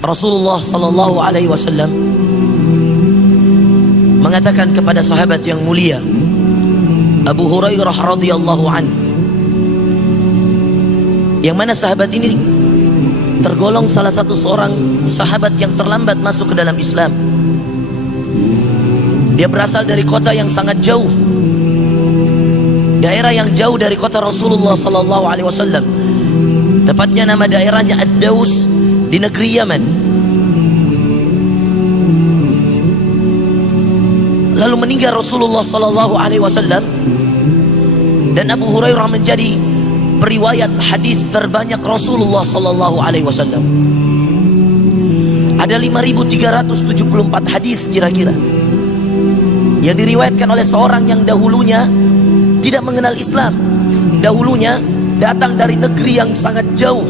Rasulullah sallallahu alaihi wasallam mengatakan kepada sahabat yang mulia Abu Hurairah radhiyallahu anhu, yang mana sahabat ini tergolong salah satu seorang sahabat yang terlambat masuk ke dalam Islam. Dia berasal dari kota yang sangat jauh, daerah yang jauh dari kota Rasulullah sallallahu alaihi wasallam. Tepatnya nama daerahnya Ad-Daus di negeri Yaman. Lalu meninggal Rasulullah sallallahu alaihi wasallam, dan Abu Hurairah menjadi periwayat hadis terbanyak Rasulullah sallallahu alaihi wasallam. Ada 5.374 hadis kira-kira yang diriwayatkan oleh seorang yang dahulunya tidak mengenal Islam, dahulunya datang dari negeri yang sangat jauh,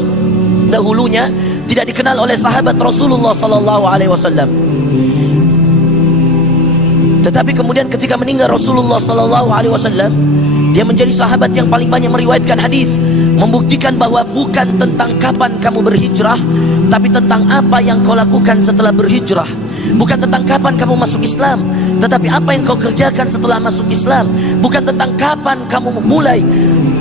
dahulunya tidak dikenal oleh sahabat Rasulullah sallallahu alaihi wasallam. Tetapi kemudian ketika meninggal Rasulullah sallallahu alaihi wasallam, dia menjadi sahabat yang paling banyak meriwayatkan hadis, membuktikan bahwa bukan tentang kapan kamu berhijrah, tapi tentang apa yang kau lakukan setelah berhijrah. Bukan tentang kapan kamu masuk Islam, tetapi apa yang kau kerjakan setelah masuk Islam. Bukan tentang kapan kamu mulai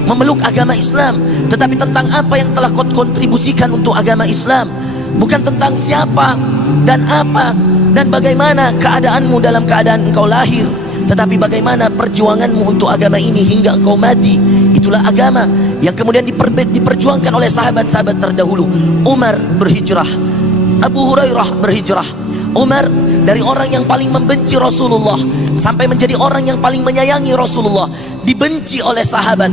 memeluk agama Islam, tetapi tentang apa yang telah kau kontribusikan untuk agama Islam. Bukan tentang siapa dan apa dan bagaimana keadaanmu dalam keadaan engkau lahir, tetapi bagaimana perjuanganmu untuk agama ini hingga engkau mati. Itulah agama yang kemudian diperjuangkan oleh sahabat-sahabat terdahulu. Umar berhijrah, Abu Hurairah berhijrah. Umar dari orang yang paling membenci Rasulullah sampai menjadi orang yang paling menyayangi Rasulullah, dibenci oleh sahabat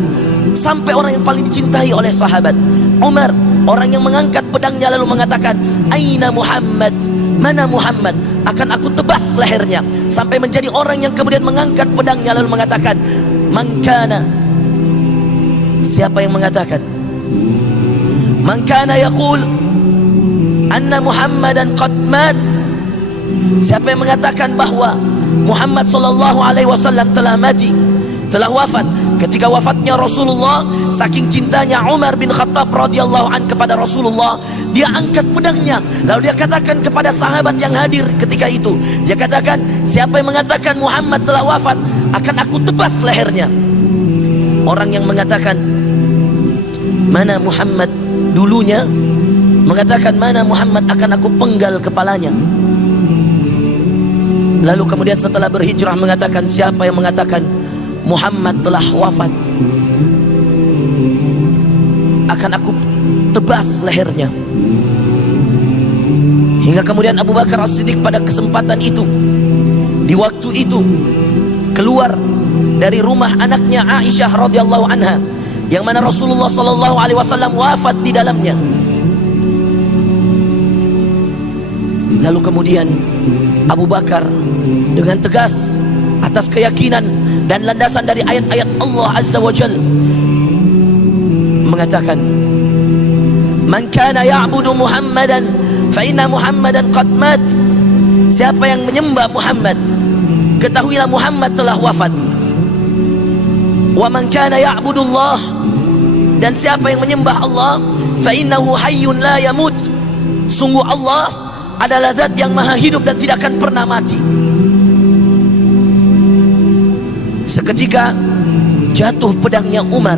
sampai orang yang paling dicintai oleh sahabat. Umar orang yang mengangkat pedangnya lalu mengatakan, "Aina Muhammad? Mana Muhammad? Akan aku tebas lehernya." Sampai menjadi orang yang kemudian mengangkat pedangnya lalu mengatakan, "Man kana," siapa yang mengatakan, "Man kana yaqul anna Muhammadan qad mat," siapa yang mengatakan bahwa Muhammad sallallahu alaihi wasallam telah mati, telah wafat. Ketika wafatnya Rasulullah, saking cintanya Umar bin Khattab radhiyallahu an kepada Rasulullah, dia angkat pedangnya lalu dia katakan kepada sahabat yang hadir ketika itu, dia katakan, "Siapa yang mengatakan Muhammad telah wafat, akan aku tebas lehernya." Orang yang mengatakan mana Muhammad dulunya mengatakan mana Muhammad, akan aku penggal kepalanya. Lalu kemudian setelah berhijrah mengatakan, siapa yang mengatakan Muhammad telah wafat, akan aku tebas lehernya. Hingga kemudian Abu Bakar As-Siddiq pada kesempatan itu, di waktu itu, keluar dari rumah anaknya Aisyah radhiyallahu anha, yang mana Rasulullah sallallahu alaihi wasallam wafat di dalamnya. Lalu kemudian Abu Bakar dengan tegas atas keyakinan dan landasan dari ayat-ayat Allah Azza wa Jal mengatakan, "Man kana ya'budu Muhammadan fa inna Muhammadan qad mat." Siapa yang menyembah Muhammad, ketahuilah Muhammad telah wafat. "Wa man kana ya'budu Allah," dan siapa yang menyembah Allah, "fa innahu hayyun la yamut." Sungguh Allah adalah zat yang maha hidup dan tidak akan pernah mati. Seketika jatuh pedangnya Umar.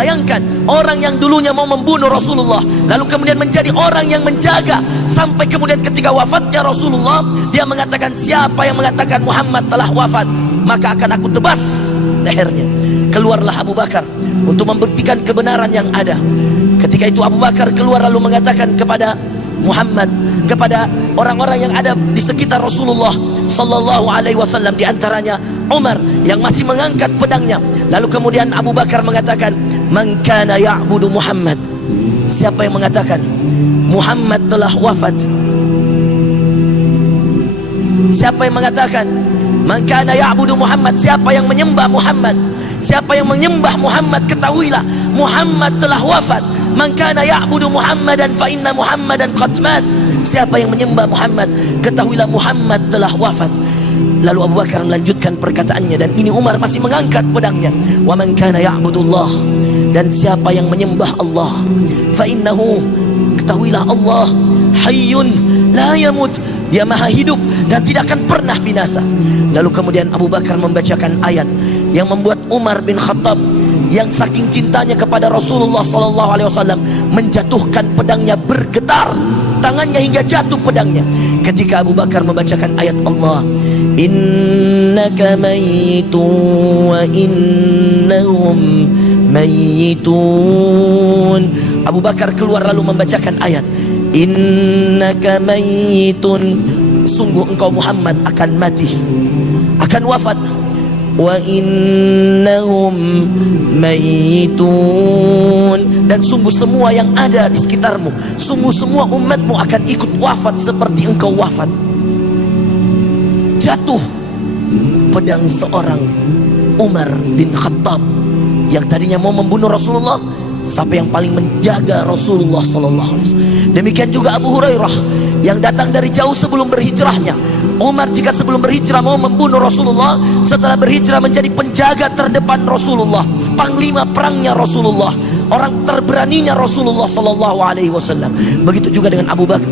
Bayangkan, orang yang dulunya mau membunuh Rasulullah, lalu kemudian menjadi orang yang menjaga, sampai kemudian ketika wafatnya Rasulullah, dia mengatakan, siapa yang mengatakan Muhammad telah wafat, maka akan aku tebas lehernya. Keluarlah Abu Bakar untuk membuktikan kebenaran yang ada. Ketika itu Abu Bakar keluar lalu mengatakan kepada Muhammad, kepada orang-orang yang ada di sekitar Rasulullah sallallahu alaihi wasallam, di antaranya Umar yang masih mengangkat pedangnya. Lalu kemudian Abu Bakar mengatakan, "Man kana ya'budu Muhammad." Siapa yang mengatakan Muhammad telah wafat? Siapa yang mengatakan man kana ya'budu Muhammad? Siapa yang menyembah Muhammad? Siapa yang menyembah Muhammad, ketahuilah Muhammad telah wafat. Man kana ya'budu Muhammadan fa inna Muhammadan qad mat. Siapa yang menyembah Muhammad, ketahuilah Muhammad telah wafat. Lalu Abu Bakar melanjutkan perkataannya, dan ini Umar masih mengangkat pedangnya. Wa man kana ya'budullah, dan siapa yang menyembah Allah, fa innahu, ketahuilah Allah hayyun la yamut. Dia maha hidup dan tidak akan pernah binasa. Lalu kemudian Abu Bakar membacakan ayat yang membuat Umar bin Khattab yang saking cintanya kepada Rasulullah SAW menjatuhkan pedangnya, bergetar tangannya hingga jatuh pedangnya ketika Abu Bakar membacakan ayat Allah, innaka mayyitun wa innahum mayyitun. Abu Bakar keluar lalu membacakan ayat, innaka mayyitun, sungguh engkau Muhammad akan mati, akan wafat, wa innahum mayyitun, dan sungguh semua yang ada di sekitarmu, sungguh semua umatmu akan ikut wafat seperti engkau wafat. Jatuh pedang seorang Umar bin Khattab yang tadinya mau membunuh Rasulullah. Siapa yang paling menjaga Rasulullah SAW? Demikian juga Abu Hurairah yang datang dari jauh sebelum berhijrahnya. Umar jika sebelum berhijrah mau membunuh Rasulullah, setelah berhijrah menjadi penjaga terdepan Rasulullah, panglima perangnya Rasulullah, orang terberaninya Rasulullah SAW. Begitu juga dengan Abu Bakar,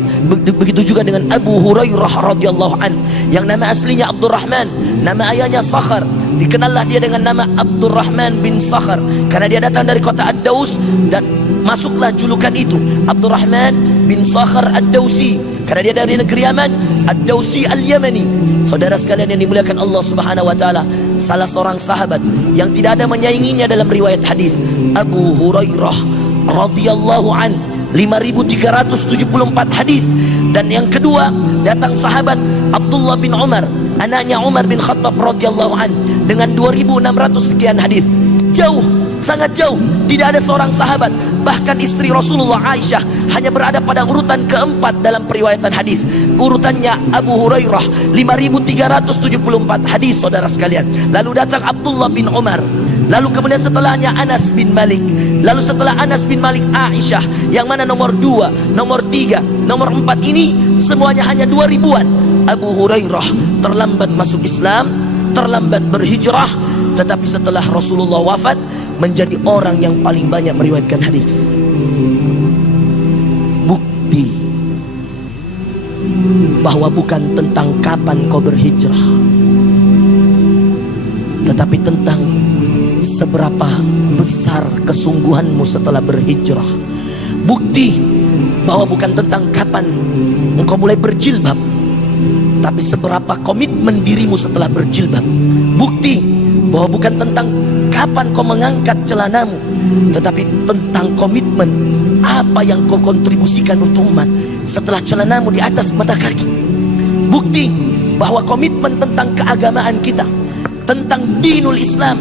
begitu juga dengan Abu Hurairah radhiyallahu an, yang nama aslinya Abdurrahman, nama ayahnya Sakhar. Dikenallah dia dengan nama Abdurrahman bin Sakhar karena dia datang dari kota Ad-Daus, dan masuklah julukan itu Abdurrahman bin Sakhar Ad-Dausi karena dia dari negeri Yaman, Ad-Dausi Al-Yamani. Saudara sekalian yang dimuliakan Allah Subhanahu wa taala, salah seorang sahabat yang tidak ada menyainginya dalam riwayat hadis, Abu Hurairah radhiyallahu an, 5374 hadis. Dan yang kedua datang sahabat Abdullah bin Umar, anaknya Umar bin Khattab radhiyallahu an, dengan 2600 sekian hadis. Jauh, sangat jauh, tidak ada seorang sahabat, bahkan istri Rasulullah Aisyah hanya berada pada urutan keempat dalam periwayatan hadis. Urutannya Abu Hurairah 5374 hadis, saudara sekalian. Lalu datang Abdullah bin Umar, lalu kemudian setelahnya Anas bin Malik, lalu setelah Anas bin Malik Aisyah, yang mana nomor 2, nomor 3, nomor 4 ini semuanya hanya 2000-an. Abu Hurairah terlambat masuk Islam, terlambat berhijrah, tetapi setelah Rasulullah wafat menjadi orang yang paling banyak meriwayatkan hadis. Bukti bahwa bukan tentang kapan kau berhijrah, tetapi tentang seberapa besar kesungguhanmu setelah berhijrah. Bukti bahwa bukan tentang kapan engkau mulai berjilbab, tapi seberapa komitmen dirimu setelah berjilbab. Bukti bahwa bukan tentang kapan kau mengangkat celanamu, tetapi tentang komitmen apa yang kau kontribusikan untuk umat setelah celanamu di atas mata kaki. Bukti bahwa komitmen tentang keagamaan kita, tentang dinul Islam,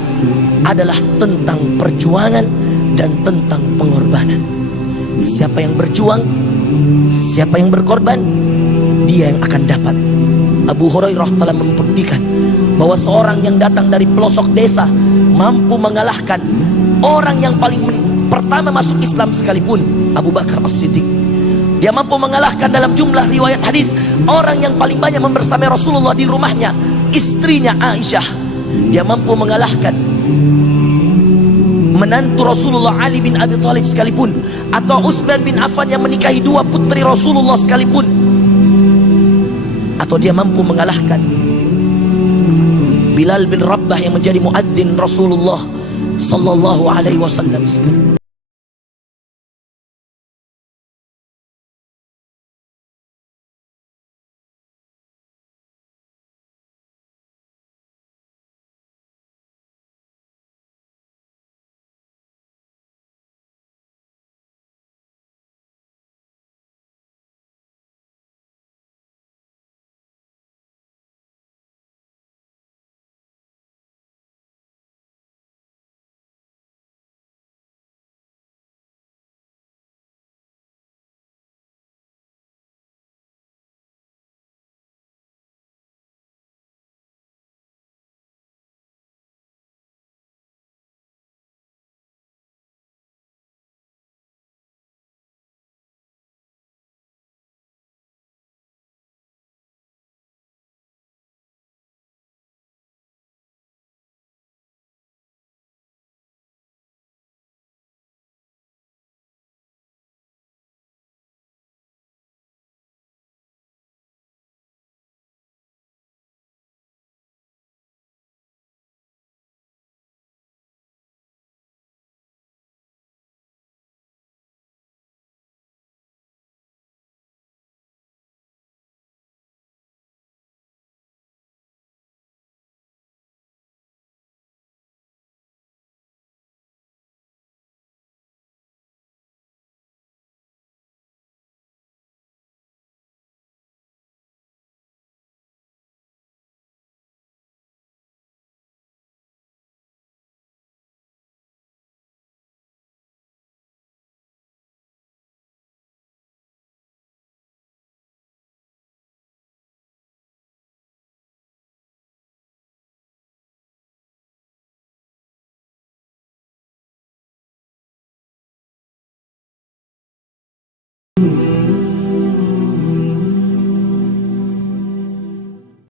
adalah tentang perjuangan dan tentang pengorbanan. Siapa yang berjuang, siapa yang berkorban, dia yang akan dapat. Abu Hurairah telah membuktikan bahwa seorang yang datang dari pelosok desa mampu mengalahkan orang yang paling pertama masuk Islam sekalipun, Abu Bakar As-Siddiq. Dia mampu mengalahkan dalam jumlah riwayat hadis orang yang paling banyak membersamai Rasulullah di rumahnya, istrinya Aisyah. Dia mampu mengalahkan menantu Rasulullah Ali bin Abi Thalib sekalipun, atau Utsman bin Affan yang menikahi 2 putri Rasulullah sekalipun, atau dia mampu mengalahkan Bilal bin Rabah yang menjadi muadzin Rasulullah sallallahu alaihi wasallam.